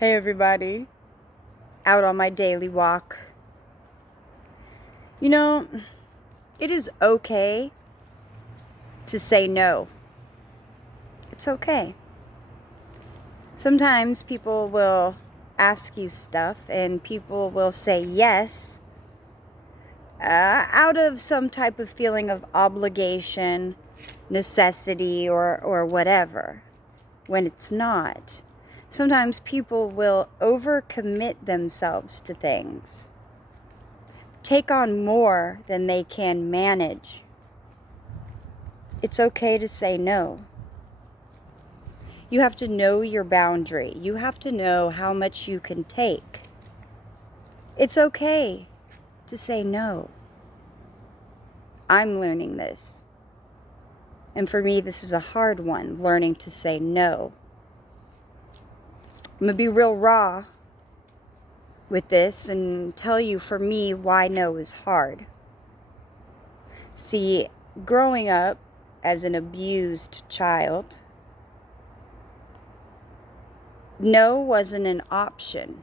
Hey everybody, out on my daily walk. You know, it is okay to say no. It's okay. Sometimes people will ask you stuff and people will say yes out of some type of feeling of obligation, necessity, or whatever, when it's not. Sometimes people will overcommit themselves to things, take on more than they can manage. It's okay to say no. You have to know your boundary. You have to know how much you can take. It's okay to say no. I'm learning this. And for me, this is a hard one, learning to say no. I'm going to be real raw with this and tell you, for me, why no is hard. See, growing up as an abused child, no wasn't an option.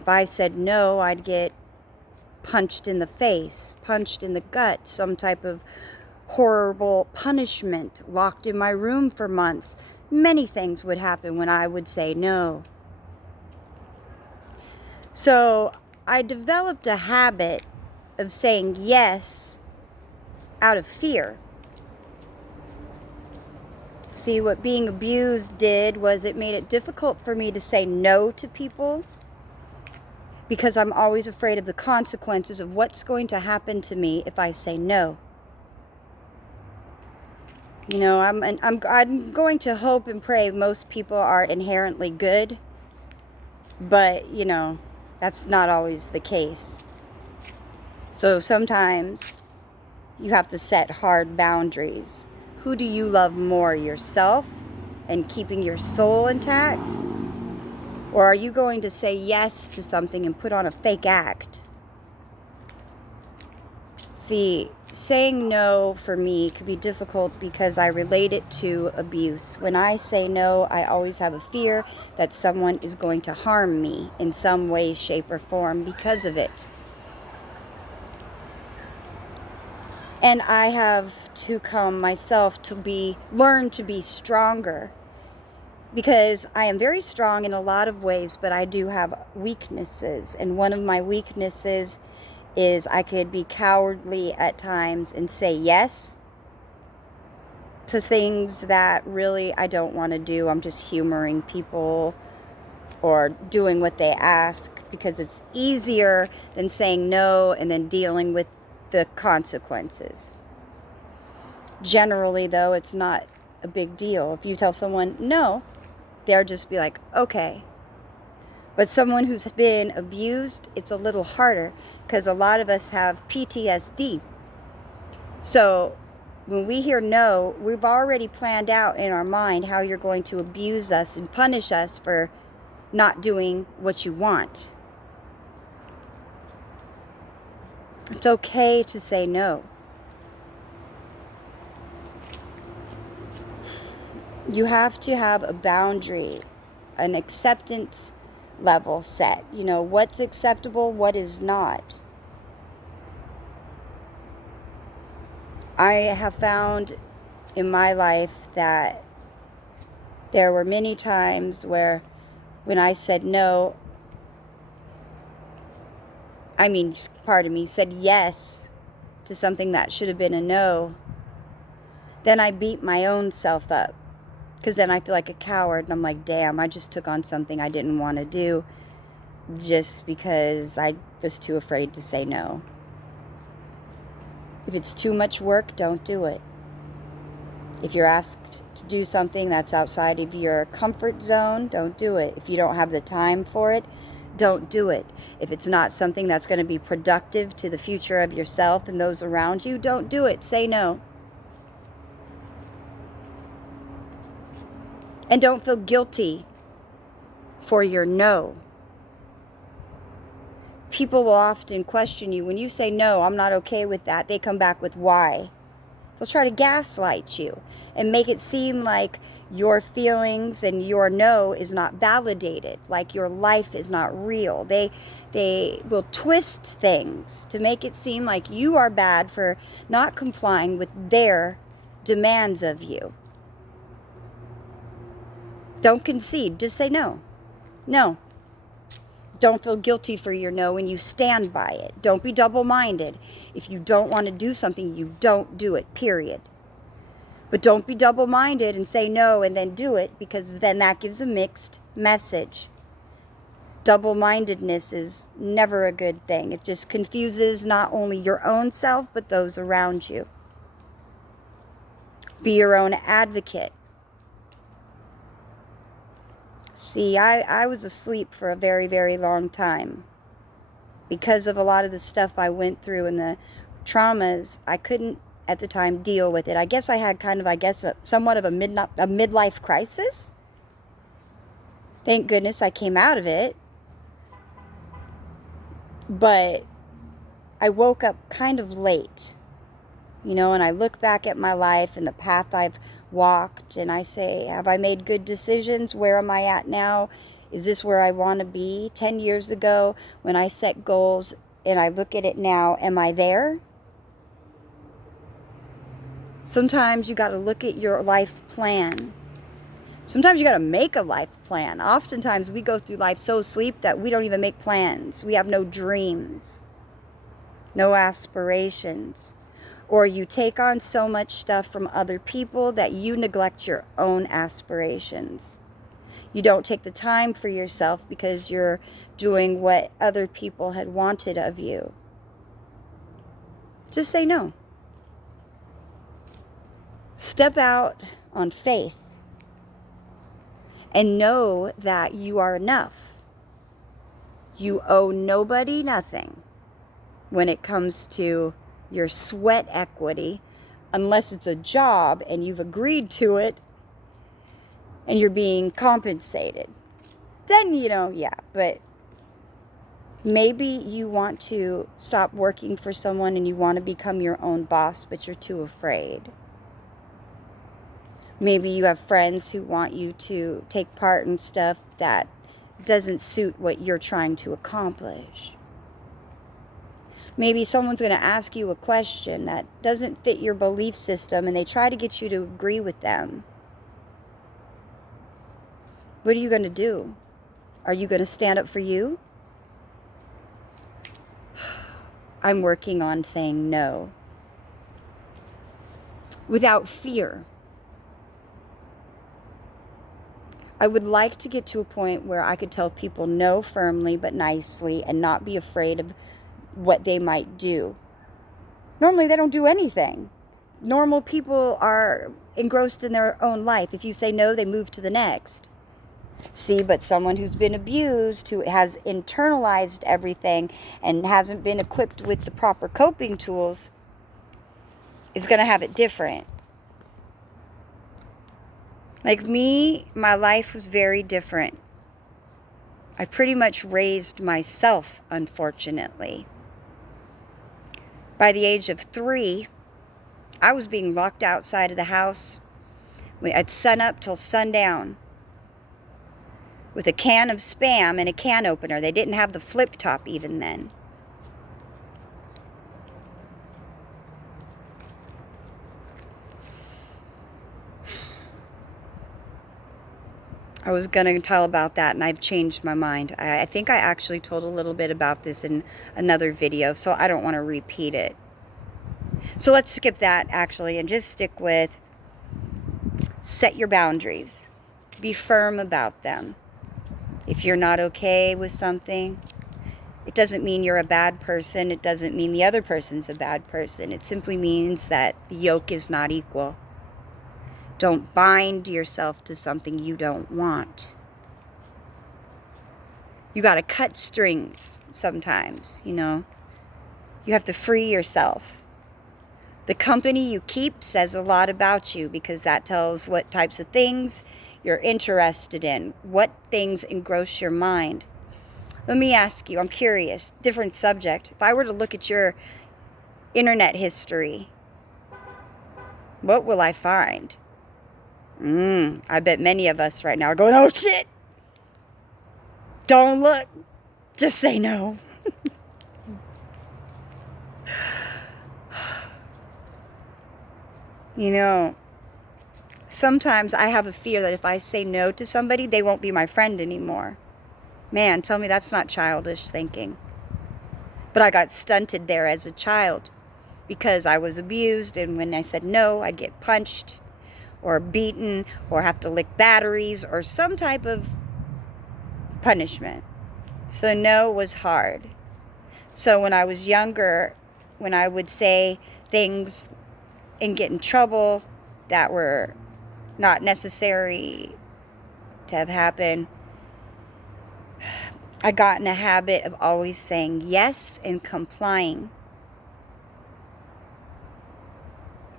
If I said no, I'd get punched in the face, punched in the gut, some type of horrible punishment, locked in my room for months. Many things would happen when I would say no. So I developed a habit of saying yes out of fear. See, what being abused did was it made it difficult for me to say no to people, because I'm always afraid of the consequences of what's going to happen to me if I say no. You know, I'm going to hope and pray most people are inherently good, but, you know, that's not always the case. So sometimes you have to set hard boundaries. Who do you love more, yourself and keeping your soul intact? Or are you going to say yes to something and put on a fake act? See, saying no for me could be difficult because I relate it to abuse. When I say no, I always have a fear that someone is going to harm me in some way, shape, or form because of it. And I have to come myself to learn to be stronger, because I am very strong in a lot of ways, but I do have weaknesses. And one of my weaknesses is I could be cowardly at times and say yes to things that really I don't want to do. I'm just humoring people or doing what they ask because it's easier than saying no and then dealing with the consequences. Generally, though, it's not a big deal. If you tell someone no, they'll just be like, okay. But someone who's been abused, it's a little harder because a lot of us have PTSD. So when we hear no, we've already planned out in our mind how you're going to abuse us and punish us for not doing what you want. It's okay to say no. You have to have a boundary, an acceptance level set. You know, what's acceptable, what is not. I have found in my life that there were many times where when I said no, said yes to something that should have been a no, then I beat my own self up. Because then I feel like a coward and I'm like, damn, I just took on something I didn't want to do just because I was too afraid to say no. If it's too much work, don't do it. If you're asked to do something that's outside of your comfort zone, don't do it. If you don't have the time for it, don't do it. If it's not something that's going to be productive to the future of yourself and those around you, don't do it. Say no. And don't feel guilty for your no. People will often question you. When you say no, I'm not okay with that, they come back with why. They'll try to gaslight you and make it seem like your feelings and your no is not validated, like your life is not real. They will twist things to make it seem like you are bad for not complying with their demands of you. Don't concede. Just say no. No. Don't feel guilty for your no and you stand by it. Don't be double-minded. If you don't want to do something, you don't do it, period. But don't be double-minded and say no and then do it, because then that gives a mixed message. Double-mindedness is never a good thing. It just confuses not only your own self, but those around you. Be your own advocate. See, I was asleep for a very, very long time. Because of a lot of the stuff I went through and the traumas, I couldn't at the time deal with it. I guess I had somewhat of a midlife crisis. Thank goodness I came out of it. But I woke up kind of late, and I look back at my life and the path I've walked, and I say, have I made good decisions? Where am I at now? Is this where I want to be? 10 years ago, when I set goals and I look at it now, am I there? Sometimes you got to look at your life plan. Sometimes you got to make a life plan. Oftentimes we go through life so asleep that we don't even make plans. We have no dreams, no aspirations. Or you take on so much stuff from other people that you neglect your own aspirations. You don't take the time for yourself because you're doing what other people had wanted of you. Just say no. Step out on faith and know that you are enough. You owe nobody nothing when it comes to your sweat equity, unless it's a job and you've agreed to it and you're being compensated. Then, but maybe you want to stop working for someone and you want to become your own boss, but you're too afraid. Maybe you have friends who want you to take part in stuff that doesn't suit what you're trying to accomplish. Maybe someone's going to ask you a question that doesn't fit your belief system and they try to get you to agree with them. What are you going to do? Are you going to stand up for you? I'm working on saying no. Without fear. I would like to get to a point where I could tell people no firmly but nicely and not be afraid of what they might do. Normally they don't do anything. Normal people are engrossed in their own life. If you say no, they move to the next. See, but someone who's been abused, who has internalized everything and hasn't been equipped with the proper coping tools, is going to have it different. Like me, my life was very different. I pretty much raised myself, unfortunately. By the age of 3, I was being locked outside of the house at sunup till sundown with a can of Spam and a can opener. They didn't have the flip top even then. I was going to tell about that, and I've changed my mind. I think I actually told a little bit about this in another video, so I don't want to repeat it. So let's skip that, actually, and just stick with set your boundaries. Be firm about them. If you're not okay with something, it doesn't mean you're a bad person. It doesn't mean the other person's a bad person. It simply means that the yoke is not equal. Don't bind yourself to something you don't want. You got to cut strings sometimes, You have to free yourself. The company you keep says a lot about you because that tells what types of things you're interested in, what things engross your mind. Let me ask you, I'm curious, different subject. If I were to look at your internet history, What will I find? I bet many of us right now are going, oh shit! Don't look. Just say no. You know, sometimes I have a fear that if I say no to somebody, they won't be my friend anymore. Man, tell me that's not childish thinking. But I got stunted there as a child because I was abused, and when I said no, I'd get punched or beaten or have to lick batteries or some type of punishment. So no was hard. So when I was younger, when I would say things and get in trouble that were not necessary to have happened, I got in a habit of always saying yes and complying.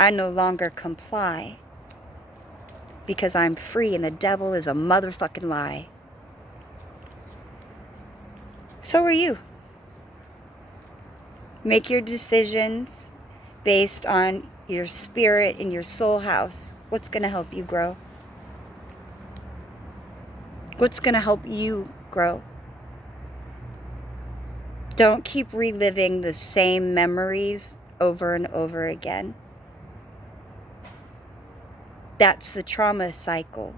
I no longer comply because I'm free and the devil is a motherfucking lie. So are you. Make your decisions based on your spirit and your soul house. What's going to help you grow? What's going to help you grow? Don't keep reliving the same memories over and over again. That's the trauma cycle.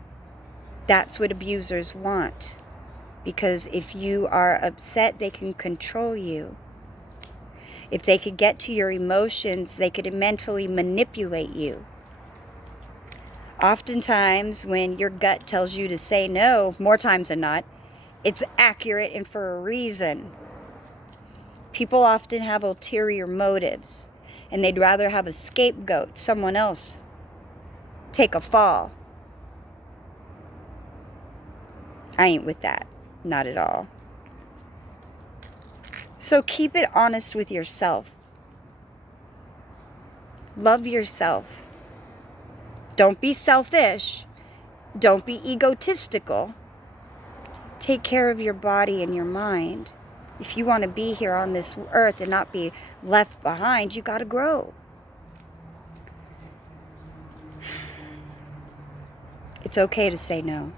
That's what abusers want. Because if you are upset, they can control you. If they could get to your emotions, they could mentally manipulate you. Oftentimes, when your gut tells you to say no, more times than not, it's accurate and for a reason. People often have ulterior motives, and they'd rather have a scapegoat, someone else, take a fall. I ain't with that. Not at all. So keep it honest with yourself. Love yourself. Don't be selfish. Don't be egotistical. Take care of your body and your mind. If you want to be here on this earth and not be left behind, you got to grow. It's okay to say no.